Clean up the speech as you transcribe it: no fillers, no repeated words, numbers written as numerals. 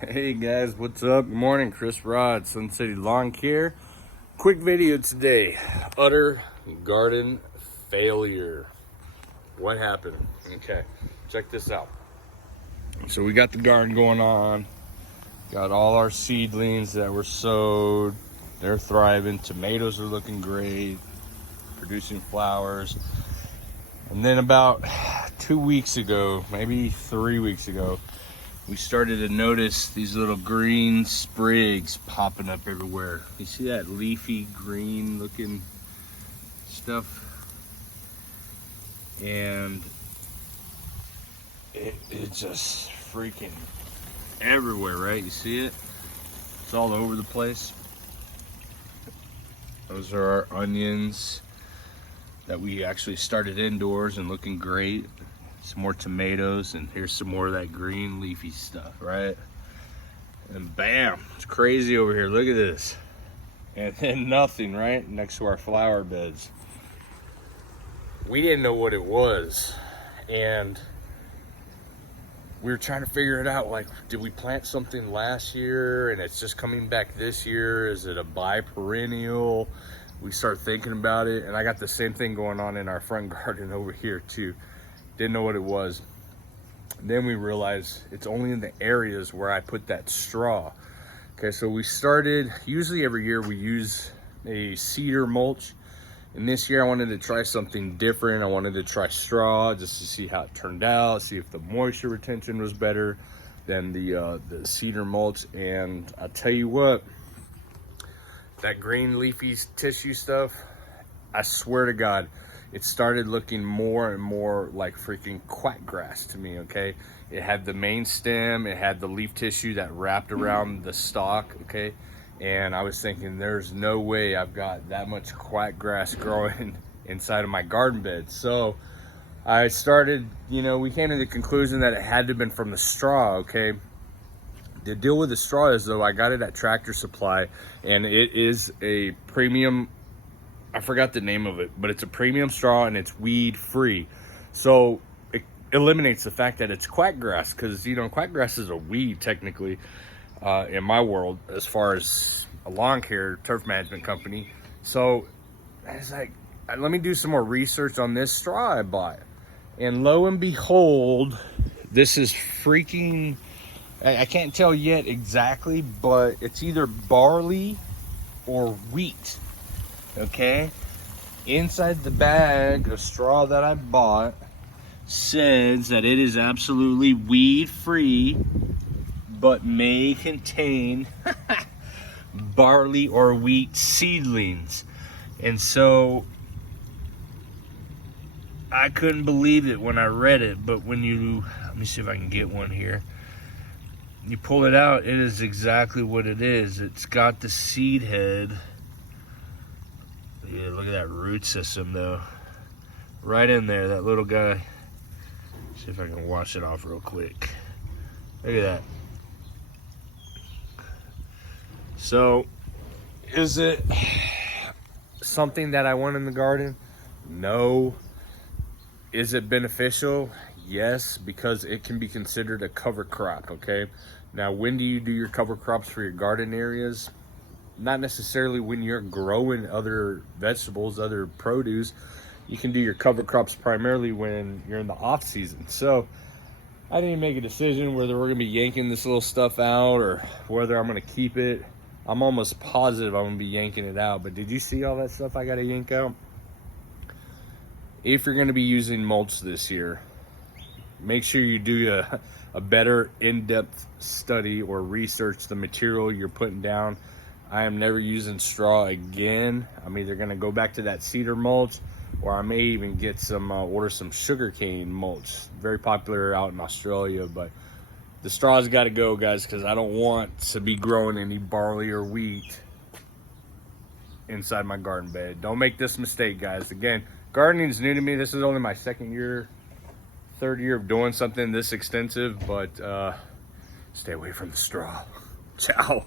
Hey guys, what's up? Good morning, Chris Rod, Sun City Lawn Care. Quick video today. Utter garden failure. What happened? Okay, check this out. So we got the garden going on. Got all our seedlings that were sowed. They're thriving. Tomatoes are looking great, producing flowers. And then about 2 weeks ago, maybe 3 weeks ago, we started to notice these little green sprigs popping up everywhere. You see that leafy green looking stuff? And it's just freaking everywhere, right? You see it? It's all over the place. Those are our onions that we actually started indoors and looking great. Some more tomatoes, and here's some more of that green leafy stuff, right? And bam, it's crazy over here. Look at this. And then nothing, right? Next to our flower beds. We didn't know what it was. And we were trying to figure it out. Like, did we plant something last year and it's just coming back this year? Is it a biperennial? We start thinking about it. And I got the same thing going on in our front garden over here too. Didn't know what it was. Then we realized it's only in the areas where I put that straw. Okay, so we started, usually every year we use a cedar mulch. And this year I wanted to try something different. I wanted to try straw just to see how it turned out, see if the moisture retention was better than the cedar mulch. And I'll tell you what, that green leafy tissue stuff, I swear to God, it started looking more and more like freaking quackgrass to me, okay? It had the main stem, it had the leaf tissue that wrapped around the stalk, okay? And I was thinking, there's no way I've got that much quackgrass growing inside of my garden bed. So I started, we came to the conclusion that it had to have been from the straw, okay? The deal with the straw is, though, I got it at Tractor Supply, and it is a premium, I forgot the name of it, but it's a premium straw and it's weed free. So it eliminates the fact that it's quackgrass, because quackgrass is a weed technically in my world as far as a lawn care turf management company. So I was like, let me do some more research on this straw I bought, and lo and behold, this is freaking, I can't tell yet exactly, but it's either barley or wheat. Okay, inside the bag of straw that I bought says that it is absolutely weed free, but may contain barley or wheat seedlings. And so I couldn't believe it when I read it, but when let me see if I can get one here. You pull it out, it is exactly what it is. It's got the seed head. Yeah, look at that root system though. Right in there, that little guy. See if I can wash it off real quick. Look at that. So, is it something that I want in the garden? No. Is it beneficial? Yes, because it can be considered a cover crop, okay? Now, when do you do your cover crops for your garden areas? Not necessarily when you're growing other vegetables, other produce. You can do your cover crops primarily when you're in the off season. So I didn't make a decision whether we're gonna be yanking this little stuff out or whether I'm gonna keep it. I'm almost positive I'm gonna be yanking it out, but did you see all that stuff I gotta yank out? If you're gonna be using mulch this year, make sure you do a better in-depth study or research the material you're putting down. I am never using straw again. I'm either gonna go back to that cedar mulch, or I may even get some, order some sugarcane mulch. Very popular out in Australia, but the straw's gotta go, guys, because I don't want to be growing any barley or wheat inside my garden bed. Don't make this mistake, guys. Again, gardening is new to me. This is only my second year, third year of doing something this extensive, but stay away from the straw. Ciao.